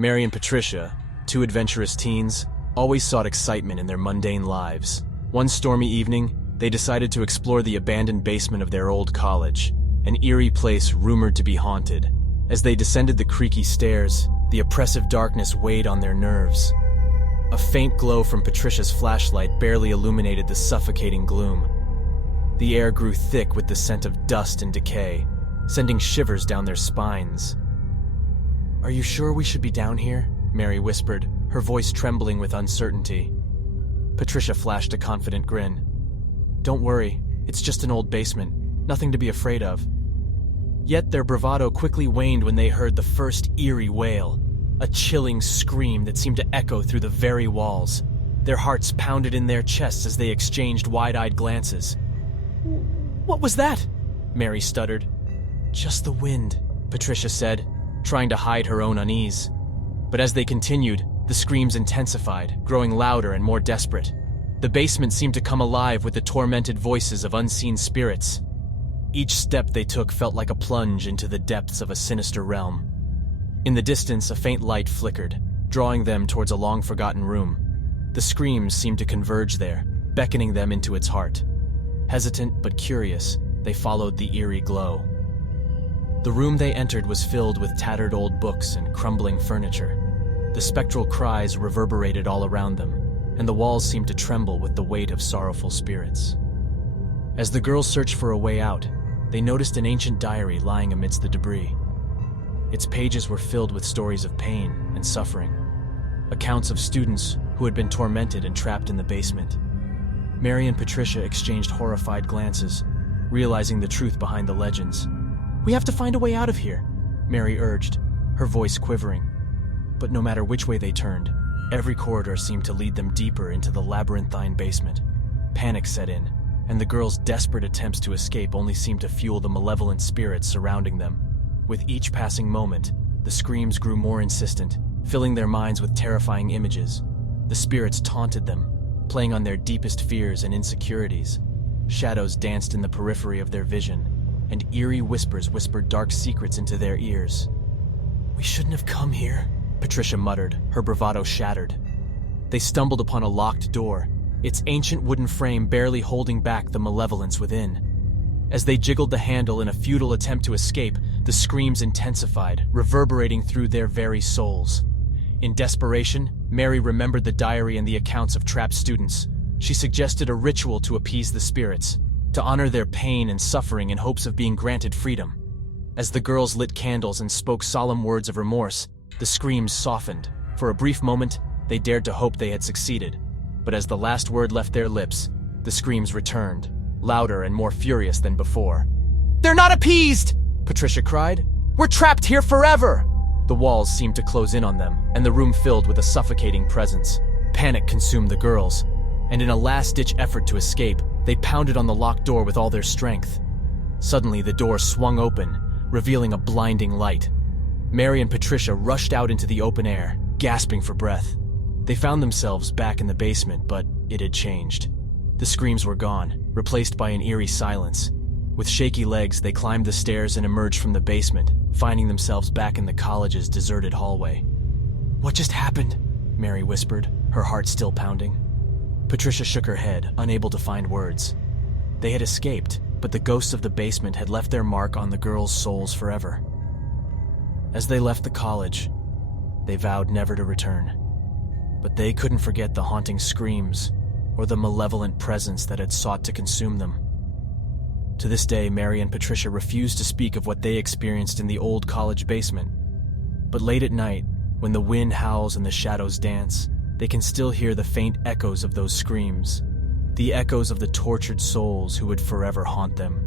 Mary and Patricia, two adventurous teens, always sought excitement in their mundane lives. One stormy evening, they decided to explore the abandoned basement of their old college, an eerie place rumored to be haunted. As they descended the creaky stairs, the oppressive darkness weighed on their nerves. A faint glow from Patricia's flashlight barely illuminated the suffocating gloom. The air grew thick with the scent of dust and decay, sending shivers down their spines. "Are you sure we should be down here?" Mary whispered, her voice trembling with uncertainty. Patricia flashed a confident grin. "Don't worry, it's just an old basement, nothing to be afraid of." Yet their bravado quickly waned when they heard the first eerie wail, a chilling scream that seemed to echo through the very walls. Their hearts pounded in their chests as they exchanged wide-eyed glances. "What was that?" Mary stuttered. "Just the wind," Patricia said, trying to hide her own unease. But as they continued, the screams intensified, growing louder and more desperate. The basement seemed to come alive with the tormented voices of unseen spirits. Each step they took felt like a plunge into the depths of a sinister realm. In the distance, a faint light flickered, drawing them towards a long-forgotten room. The screams seemed to converge there, beckoning them into its heart. Hesitant but curious, they followed the eerie glow. The room they entered was filled with tattered old books and crumbling furniture. The spectral cries reverberated all around them, and the walls seemed to tremble with the weight of sorrowful spirits. As the girls searched for a way out, they noticed an ancient diary lying amidst the debris. Its pages were filled with stories of pain and suffering, accounts of students who had been tormented and trapped in the basement. Mary and Patricia exchanged horrified glances, realizing the truth behind the legends. "We have to find a way out of here," Mary urged, her voice quivering. But no matter which way they turned, every corridor seemed to lead them deeper into the labyrinthine basement. Panic set in, and the girls' desperate attempts to escape only seemed to fuel the malevolent spirits surrounding them. With each passing moment, the screams grew more insistent, filling their minds with terrifying images. The spirits taunted them, playing on their deepest fears and insecurities. Shadows danced in the periphery of their vision, and eerie whispers whispered dark secrets into their ears. "We shouldn't have come here," Patricia muttered, her bravado shattered. They stumbled upon a locked door, its ancient wooden frame barely holding back the malevolence within. As they jiggled the handle in a futile attempt to escape, the screams intensified, reverberating through their very souls. In desperation, Mary remembered the diary and the accounts of trapped students. She suggested a ritual to appease the spirits, to honor their pain and suffering in hopes of being granted freedom. As the girls lit candles and spoke solemn words of remorse, the screams softened. For a brief moment, they dared to hope they had succeeded. But as the last word left their lips, the screams returned, louder and more furious than before. "They're not appeased!" Patricia cried. "We're trapped here forever!" The walls seemed to close in on them, and the room filled with a suffocating presence. Panic consumed the girls, and in a last-ditch effort to escape, they pounded on the locked door with all their strength. Suddenly, the door swung open, revealing a blinding light. Mary and Patricia rushed out into the open air, gasping for breath. They found themselves back in the basement, but it had changed. The screams were gone, replaced by an eerie silence. With shaky legs, they climbed the stairs and emerged from the basement, finding themselves back in the college's deserted hallway. "What just happened?" Mary whispered, her heart still pounding. Patricia shook her head, unable to find words. They had escaped, but the ghosts of the basement had left their mark on the girls' souls forever. As they left the college, they vowed never to return. But they couldn't forget the haunting screams or the malevolent presence that had sought to consume them. To this day, Mary and Patricia refuse to speak of what they experienced in the old college basement. But late at night, when the wind howls and the shadows dance, they can still hear the faint echoes of those screams, the echoes of the tortured souls who would forever haunt them.